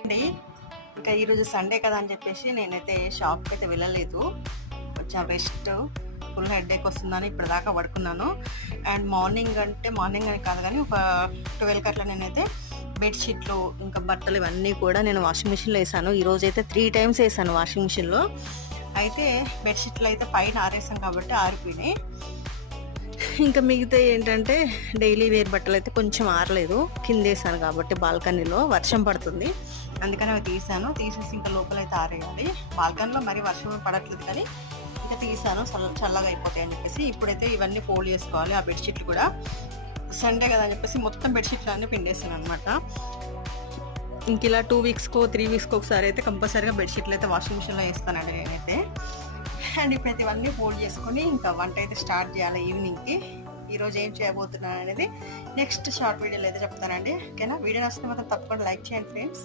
అండి ఇంకా ఈరోజు సండే కదా అని చెప్పేసి నేనైతే షాప్కి అయితే వెళ్ళలేదు. కొంచెం రెస్ట్, ఫుల్ హెడేక్ వస్తుందని ఇప్పుడు దాకా పడుకున్నాను. అండ్ మార్నింగ్ అని కాదు కానీ ఒక 12కి అట్లా నేనైతే బెడ్షీట్లు ఇంకా బట్టలు ఇవన్నీ కూడా నేను వాషింగ్ మిషన్లో వేసాను. ఈరోజు అయితే 3 టైమ్స్ వేసాను వాషింగ్ మిషన్లో. అయితే బెడ్షీట్లు అయితే పైన ఆరేసాను కాబట్టి ఆరిపోయినాయి. ఇంకా మిగతా ఏంటంటే డైలీ వేర్ బట్టలు అయితే కొంచెం ఆరలేదు, కింద వేసాను కాబట్టి బాల్కనీలో వర్షం పడుతుంది అందుకని అవి తీసేసి ఇంకా లోపలైతే ఆరేయాలి. బాల్కనీలో మరి వర్షం పడట్లేదు కానీ ఇంకా తీసాను, చల్లగా అయిపోతాయి అని చెప్పేసి. ఇప్పుడైతే ఇవన్నీ ఫోల్డ్ చేసుకోవాలి. ఆ బెడ్షీట్లు కూడా సండే కదా అని చెప్పేసి మొత్తం బెడ్షీట్లు అన్నీ పిండేసాను అనమాట. ఇంక ఇలా 2 వీక్స్కో 3 వీక్స్కో ఒకసారి అయితే కంపల్సరీగా బెడ్షీట్లు అయితే వాషింగ్ మిషన్లో వేస్తానండి నేనైతే. అండ్ ఇప్పుడైతే ఇవన్నీ ఫోల్డ్ చేసుకొని ఇంకా వంట అయితే స్టార్ట్ చేయాలి ఈవినింగ్కి. ఈరోజు ఏం చేయబోతున్నాను అనేది నెక్స్ట్ షార్ట్ వీడియోలో అయితే చెప్తానండి. ఓకేనా? వీడియో నచ్చితే మాత్రం తప్పకుండా లైక్ చేయండి ఫ్రెండ్స్.